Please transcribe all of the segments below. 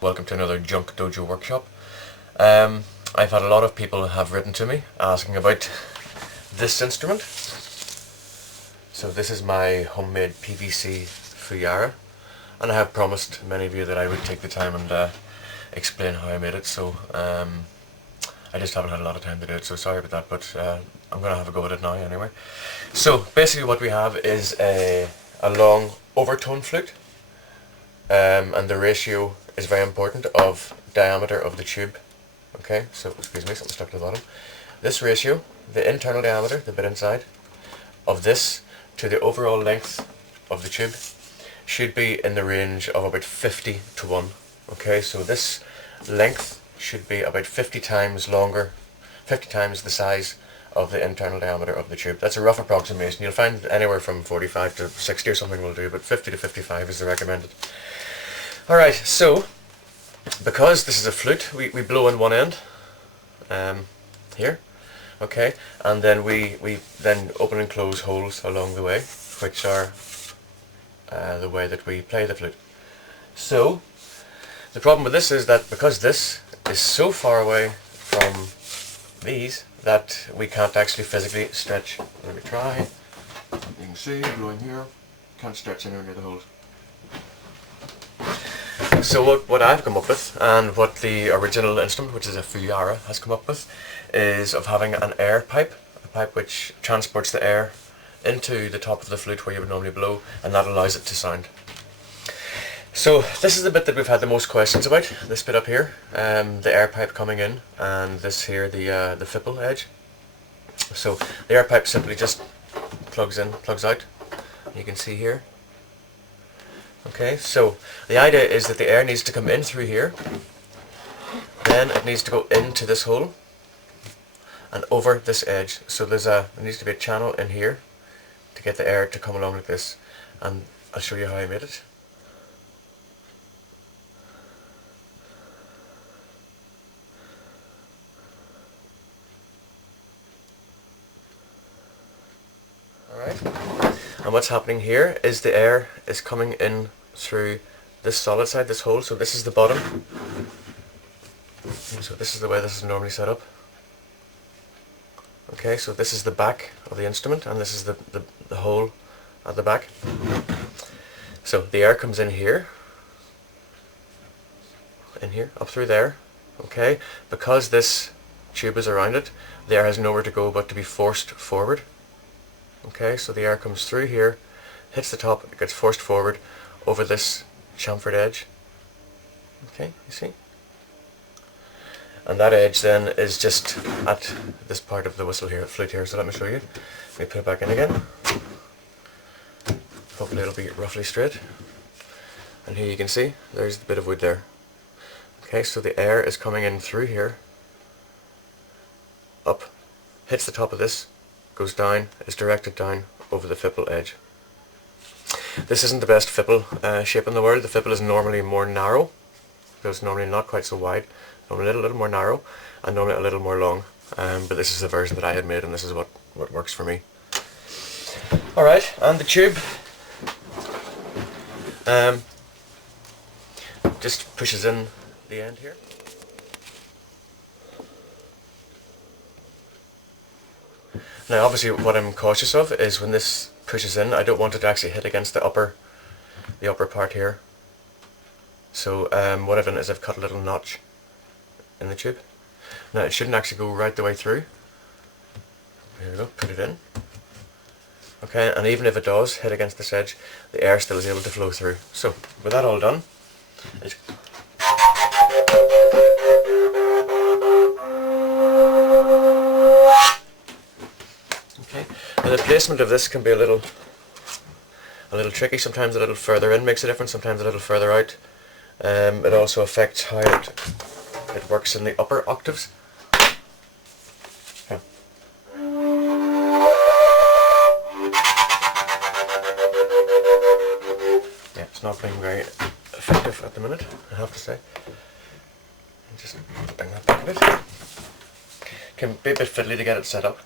Welcome to another Junk Dojo workshop. I've had a lot of people have written to me asking about this instrument. So this is my homemade PVC Fujara, and I have promised many of you that I would take the time and explain how I made it. So I just haven't had a lot of time to do it, so sorry about that, but I'm going to have a go at it now anyway. So basically what we have is a long overtone flute, and the ratio is very important of diameter of the tube. Okay, so excuse me, something stuck to the bottom. This ratio, the internal diameter, the bit inside, of this to the overall length of the tube should be in the range of about 50 to 1. Okay, so this length should be about 50 times longer, 50 times the size of the internal diameter of the tube. That's a rough approximation. You'll find anywhere from 45 to 60 or something will do, but 50 to 55 is the recommended. Alright, so because this is a flute, we blow in one end, here, okay, and then we then open and close holes along the way, which are the way that we play the flute. So the problem with this is that because this is so far away from these that we can't actually physically stretch. Let me try. You can see, blowing here, can't stretch anywhere near the holes. So what I've come up with, and what the original instrument, which is a Fujara, has come up with, is of having an air pipe, a pipe which transports the air into the top of the flute where you would normally blow, and that allows it to sound. So this is the bit that we've had the most questions about, this bit up here, the air pipe coming in, and this here, the fipple edge. So the air pipe simply just plugs in, plugs out, you can see here. Okay, so the idea is that the air needs to come in through here, then it needs to go into this hole and over this edge. So there needs to be a channel in here to get the air to come along like this, and I'll show you how I made it. Alright, and what's happening here is the air is coming in through this solid side, this hole, so this is the bottom. So this is the way this is normally set up. Okay, so this is the back of the instrument, and this is the hole at the back. So the air comes in here, up through there. Okay, because this tube is around it, the air has nowhere to go but to be forced forward. Okay, so the air comes through here, hits the top, it gets forced forward over this chamfered edge. Okay, you see? And that edge then is just at this part of the whistle here, flute here, so let me show you. Let me put it back in again. Hopefully it'll be roughly straight. And here you can see, there's the bit of wood there. Okay, so the air is coming in through here, up, hits the top of this, goes down, is directed down over the fipple edge. This isn't the best fipple shape in the world. The fipple is normally more narrow, so it's normally not quite so wide, normally a little more narrow, and normally a little more long. But this is the version that I had made, and this is what works for me. Alright, and the tube just pushes in the end here. Now obviously what I'm cautious of is when this pushes in, I don't want it to actually hit against the upper part here. So what I've done is I've cut a little notch in the tube. Now it shouldn't actually go right the way through. Here we go, put it in. Okay, and even if it does hit against this edge, the air still is able to flow through. So with that all done, and the placement of this can be a little tricky. Sometimes a little further in makes a difference, sometimes a little further out. It also affects how it works in the upper octaves. Yeah. Yeah, it's not being very effective at the minute, I have to say. Just bring that back a bit. Can be a bit fiddly to get it set up.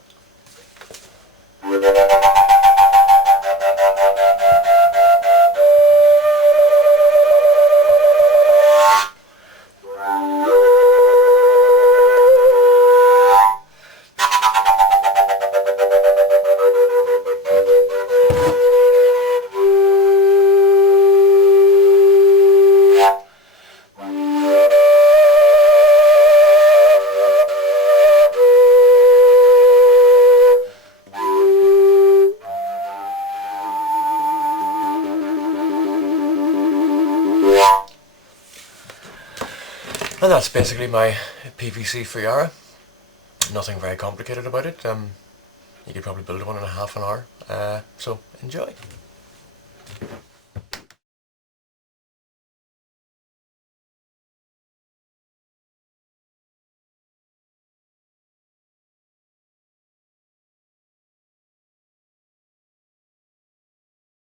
And that's basically my PVC Fujara. Nothing very complicated about it. You could probably build one in a half an hour. So enjoy.